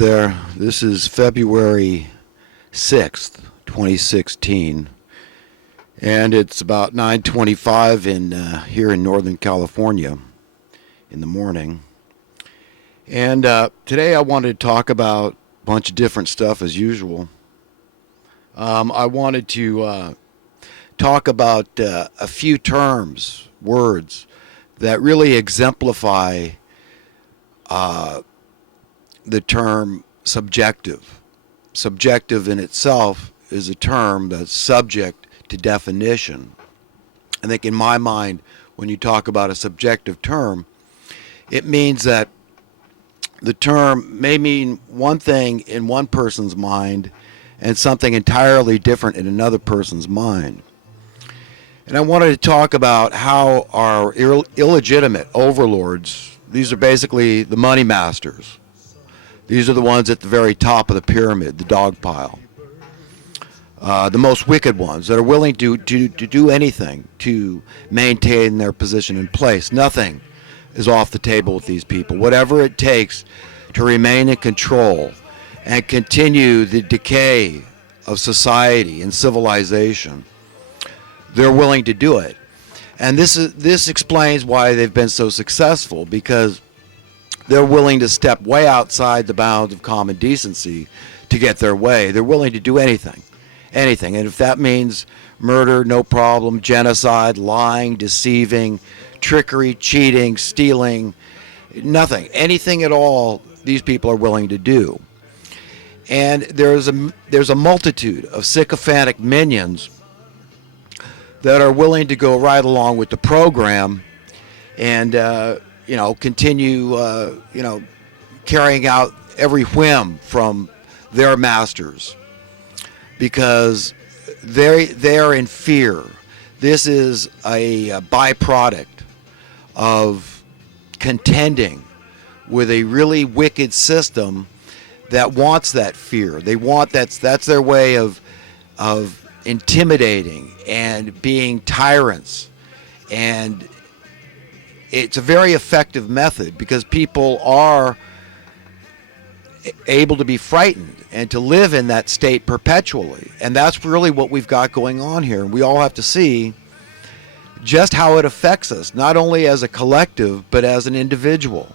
there? This is February 6th, 2016, and it's about 9:25 here in Northern California in the morning. And today I wanted to talk about a bunch of different stuff as usual. I wanted to talk about a few terms, words, that really exemplify the term subjective. Subjective in itself is a term that's subject to definition. I think in my mind, when you talk about a subjective term, it means that the term may mean one thing in one person's mind and something entirely different in another person's mind. And I wanted to talk about how our illegitimate overlords, these are basically the money masters. These are the ones at the very top of the pyramid, the dog pile. The most wicked ones that are willing to do anything to maintain their position in place. Nothing is off the table with these people. Whatever it takes to remain in control and continue the decay of society and civilization, they're willing to do it. And this explains why they've been so successful, because they're willing to step way outside the bounds of common decency to get their way. They're willing to do anything. Anything. And if that means murder, no problem, genocide, lying, deceiving, trickery, cheating, stealing, nothing. Anything at all, these people are willing to do. And there's a multitude of sycophantic minions that are willing to go right along with the program and continue carrying out every whim from their masters, because they're in fear. This is a byproduct of contending with a really wicked system that wants that fear. They want that's their way of intimidating and being tyrants. And it's a very effective method because people are able to be frightened and to live in that state perpetually. And that's really what we've got going on here. And we all have to see just how it affects us, not only as a collective, but as an individual.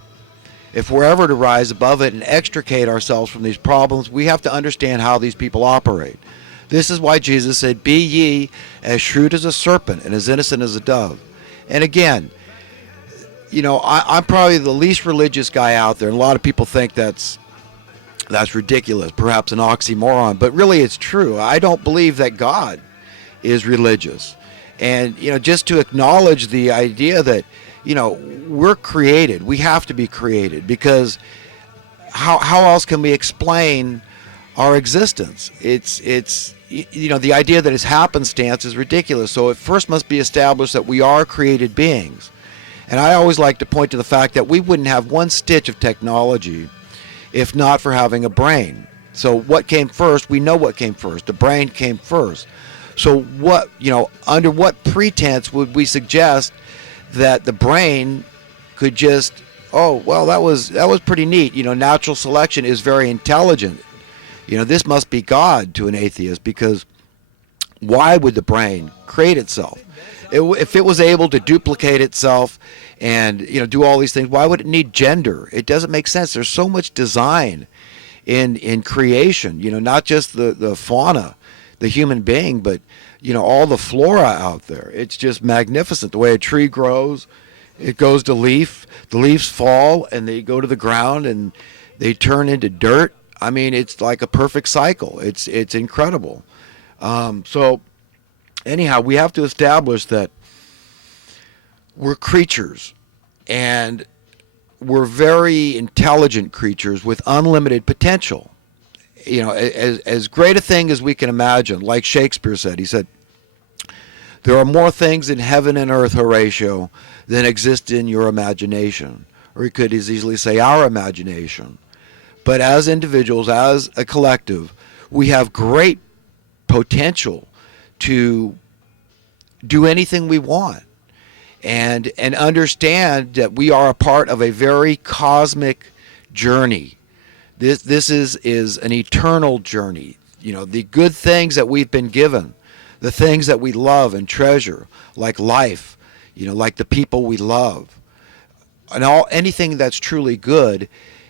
If we're ever to rise above it and extricate ourselves from these problems, we have to understand how these people operate. This is why Jesus said, "Be ye as shrewd as a serpent and as innocent as a dove." And again, I'm probably the least religious guy out there, and a lot of people think that's ridiculous, perhaps an oxymoron, but really it's true. I don't believe that God is religious. And, just to acknowledge the idea that, we're created. We have to be created, because how else can we explain our existence? It's the idea that it's happenstance is ridiculous. So it first must be established that we are created beings. And I always like to point to the fact that we wouldn't have one stitch of technology if not for having a brain. So what came first? We know what came first. The brain came first. So what, under what pretense would we suggest that the brain could just, that was pretty neat. Natural selection is very intelligent. This must be God to an atheist, because why would the brain create itself? If it was able to duplicate itself and do all these things, why would it need gender? It doesn't make sense. There's so much design in creation, not just the fauna, the human being, but all the flora out there. It's just magnificent. The way a tree grows, it goes to leaf, the leaves fall and they go to the ground and they turn into dirt. I mean, it's like a perfect cycle. It's incredible. So anyhow, we have to establish that we're creatures, and we're very intelligent creatures with unlimited potential. As great a thing as we can imagine. Like Shakespeare said, he said, "There are more things in heaven and earth, Horatio, than exist in your imagination." Or he could as easily say our imagination. But as individuals, as a collective, we have great potential to do anything we want. And understand that we are a part of a very cosmic journey This is an eternal journey. The good things that we've been given, the things that we love and treasure, like life, like the people we love, and anything that's truly good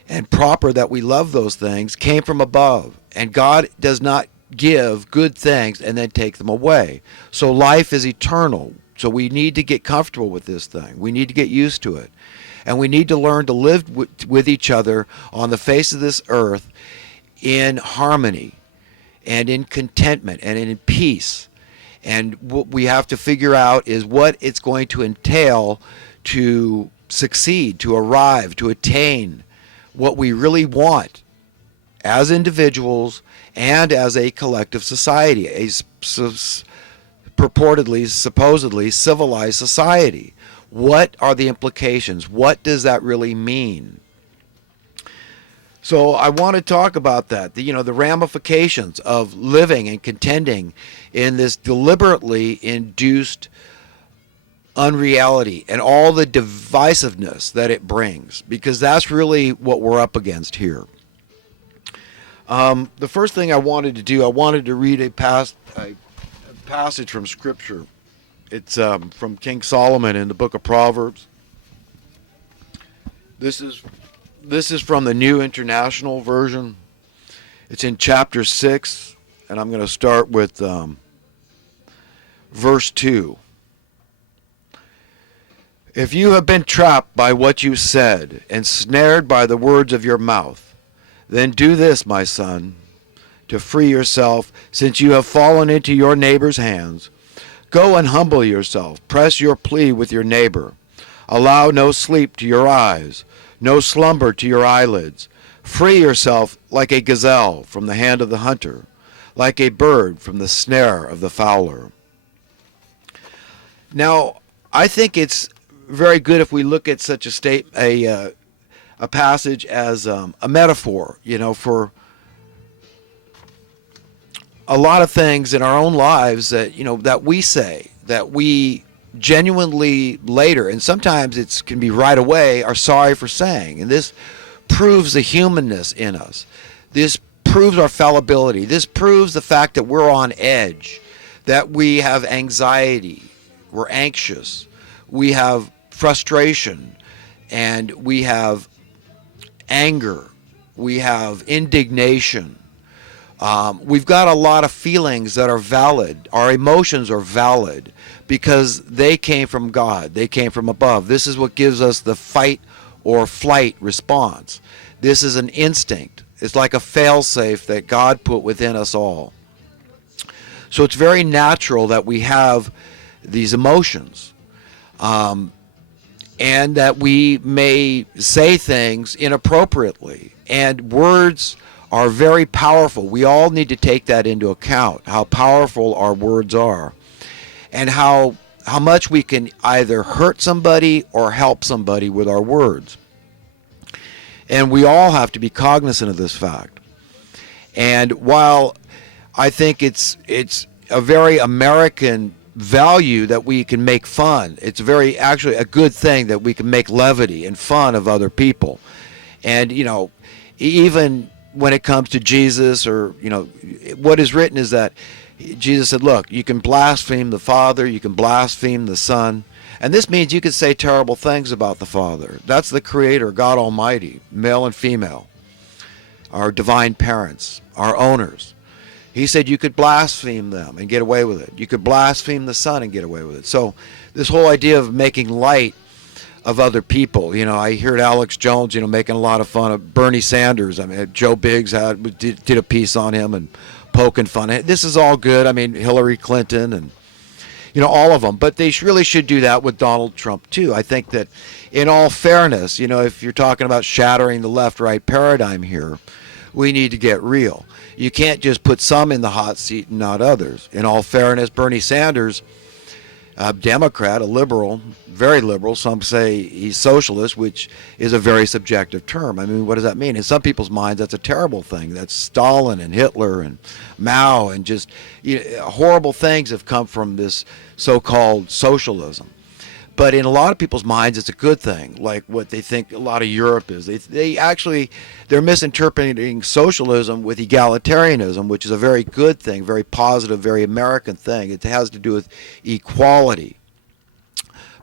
and proper, that we love those things, came from above. And God does not give good things and then take them away. So life is eternal. So we need to get comfortable with this thing. We need to get used to it. And we need to learn to live with each other on the face of this earth in harmony and in contentment and in peace. And what we have to figure out is what it's going to entail to succeed, to arrive, to attain what we really want as individuals and as a collective society, a purportedly, supposedly civilized society. What are the implications? What does that really mean? So I want to talk about that, the ramifications of living and contending in this deliberately induced unreality and all the divisiveness that it brings, because that's really what we're up against here. The first thing I wanted to do, I wanted to read a passage from Scripture. It's from King Solomon in the book of Proverbs. This is from the New International Version. It's in chapter 6, and I'm going to start with verse 2. If you have been trapped by what you said and snared by the words of your mouth, then do this, my son, to free yourself, since you have fallen into your neighbor's hands. Go and humble yourself. Press your plea with your neighbor. Allow no sleep to your eyes, no slumber to your eyelids. Free yourself like a gazelle from the hand of the hunter, like a bird from the snare of the fowler. Now, I think it's very good if we look at such a passage as a metaphor, for a lot of things in our own lives that that we say, that we genuinely later, and sometimes it can be right away, are sorry for saying. And this proves the humanness in us. This proves our fallibility. This proves the fact that we're on edge, that we have anxiety, we're anxious, we have frustration, and we have anger, we have indignation. We've got a lot of feelings that are valid. Our emotions are valid because they came from God. They came from above. This is what gives us the fight or flight response. This is an instinct. It's like a fail-safe that God put within us all. So it's very natural that we have these emotions. And that we may say things inappropriately. And words are very powerful. We all need to take that into account, how powerful our words are, and how much we can either hurt somebody or help somebody with our words. And we all have to be cognizant of this fact. And while I think it's a very American value that we can make fun, it's actually a good thing that we can make levity and fun of other people. And even when it comes to Jesus, or what is written is that Jesus said, look, you can blaspheme the Father, you can blaspheme the Son, and this means you can say terrible things about the Father. That's the Creator, God Almighty, male and female, our divine parents, our owners. He said you could blaspheme them and get away with it. You could blaspheme the Son and get away with it. So this whole idea of making light of other people, I heard Alex Jones, making a lot of fun of Bernie Sanders. I mean, Joe Biggs did a piece on him and poking fun. This is all good. I mean, Hillary Clinton and, all of them. But they really should do that with Donald Trump, too. I think that in all fairness, if you're talking about shattering the left-right paradigm here, we need to get real. You can't just put some in the hot seat and not others. In all fairness, Bernie Sanders, a Democrat, a liberal, very liberal, some say he's socialist, which is a very subjective term. I mean, what does that mean? In some people's minds, that's a terrible thing. That's Stalin and Hitler and Mao, and just horrible things have come from this so-called socialism. But in a lot of people's minds, it's a good thing, like what they think a lot of Europe is. They're misinterpreting socialism with egalitarianism, which is a very good thing, very positive, very American thing. It has to do with equality.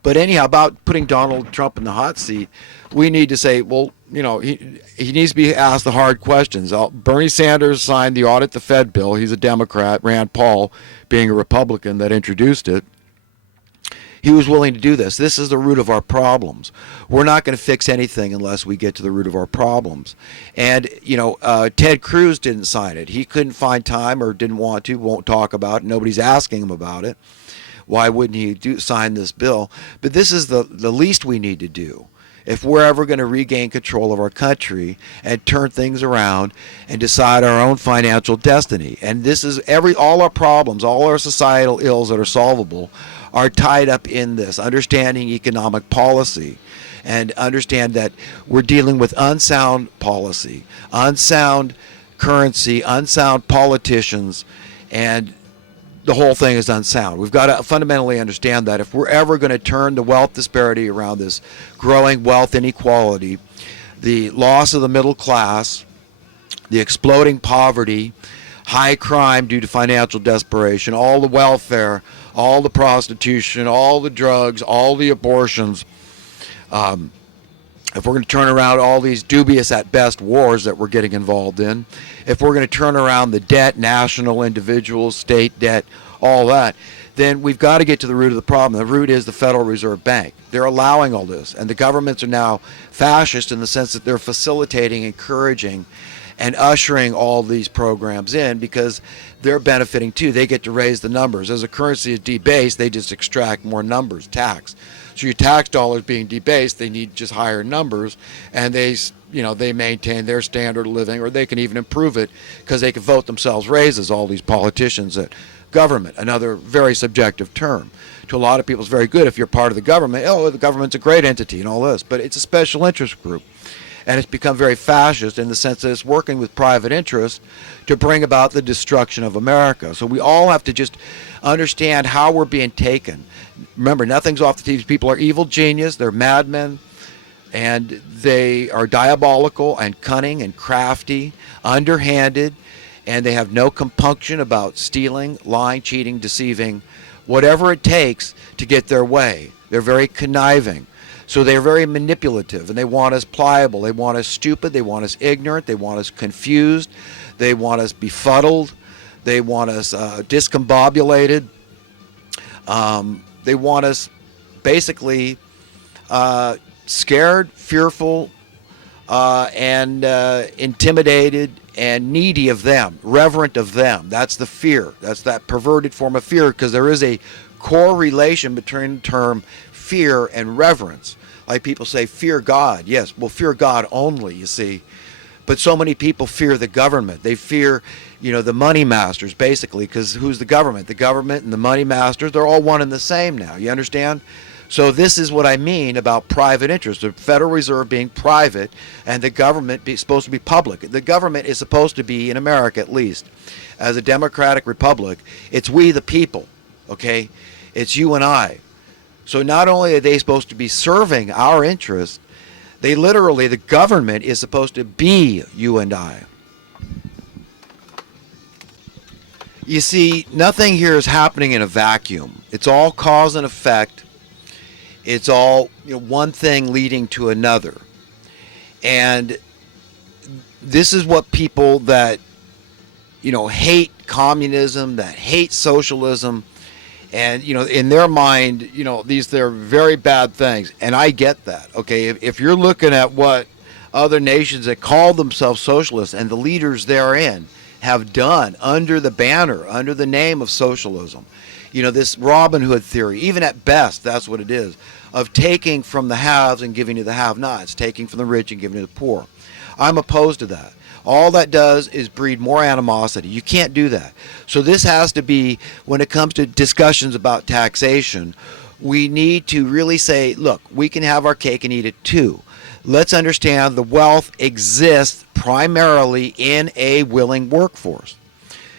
But anyhow, about putting Donald Trump in the hot seat, we need to say, well, he needs to be asked the hard questions. Bernie Sanders signed the Audit the Fed bill. He's a Democrat. Rand Paul, being a Republican, that introduced it. He was willing to do this. This is the root of our problems. We're not going to fix anything unless we get to the root of our problems. And, Ted Cruz didn't sign it. He couldn't find time or didn't want to, won't talk about it. Nobody's asking him about it. Why wouldn't he sign this bill? But this is the least we need to do if we're ever going to regain control of our country and turn things around and decide our own financial destiny. And this is all our problems, all our societal ills that are solvable are tied up in this, understanding economic policy and understand that we're dealing with unsound policy, unsound currency, unsound politicians, and the whole thing is unsound. We've got to fundamentally understand that if we're ever going to turn the wealth disparity around, this growing wealth inequality, the loss of the middle class, the exploding poverty, high crime due to financial desperation, all the welfare, all the prostitution, all the drugs, all the abortions, if we're going to turn around all these dubious at best wars that we're getting involved in, if we're going to turn around the debt, national, individual, state debt, all that, then we've got to get to the root of the problem. The root is the Federal Reserve Bank. They're allowing all this, and the governments are now fascist in the sense that they're facilitating, encouraging, and ushering all these programs in because they're benefiting too. They get to raise the numbers. As a currency is debased, they just extract more numbers, tax. So your tax dollars being debased, they need just higher numbers, and they maintain their standard of living, or they can even improve it because they can vote themselves raises, all these politicians at government, another very subjective term. To a lot of people, it's very good if you're part of the government. Oh, the government's a great entity and all this, but it's a special interest group. And it's become very fascist in the sense that it's working with private interests to bring about the destruction of America. So we all have to just understand how we're being taken. Remember, nothing's off the TV. People are evil genius. They're madmen. And they are diabolical and cunning and crafty, underhanded, and they have no compunction about stealing, lying, cheating, deceiving, whatever it takes to get their way. They're very conniving. So they're very manipulative, and they want us pliable. They want us stupid. They want us ignorant. They want us confused. They want us befuddled. They want us discombobulated. They want us basically scared, fearful, and intimidated and needy of them, reverent of them. That's the fear. That's that perverted form of fear, because there is a correlation between the term fear and reverence. Like people say, fear God. Yes, well, fear God only, you see. But so many people fear the government. They fear, the money masters, basically, because who's the government? The government and the money masters, they're all one and the same now. You understand? So this is what I mean about private interest. The Federal Reserve being private and the government supposed to be public. The government is supposed to be, in America at least, as a democratic republic, it's we the people, okay? It's you and I. So not only are they supposed to be serving our interests, the government is supposed to be you and I. You see, nothing here is happening in a vacuum. It's all cause and effect. It's all one thing leading to another. And this is what people that hate communism, that hate socialism, and in their mind, they're very bad things, and I get that. Okay, if you're looking at what other nations that call themselves socialists and the leaders therein have done under the banner, under the name of socialism, this Robin Hood theory, even at best, that's what it is, of taking from the haves and giving to the have-nots, taking from the rich and giving to the poor. I'm opposed to that. All that does is breed more animosity. You can't do that. So this has to be, when it comes to discussions about taxation, we need to really say, look, we can have our cake and eat it too. Let's understand the wealth exists primarily in a willing workforce,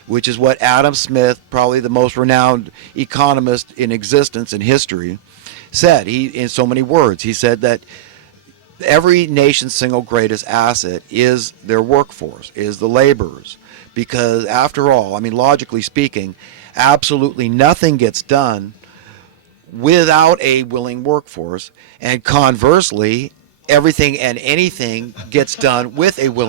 which is what Adam Smith, probably the most renowned economist in existence in history, said. He, in so many words, he said that every nation's single greatest asset is their workforce, is the laborers. Because after all, I mean, logically speaking, absolutely nothing gets done without a willing workforce. And conversely, everything and anything gets done with a willing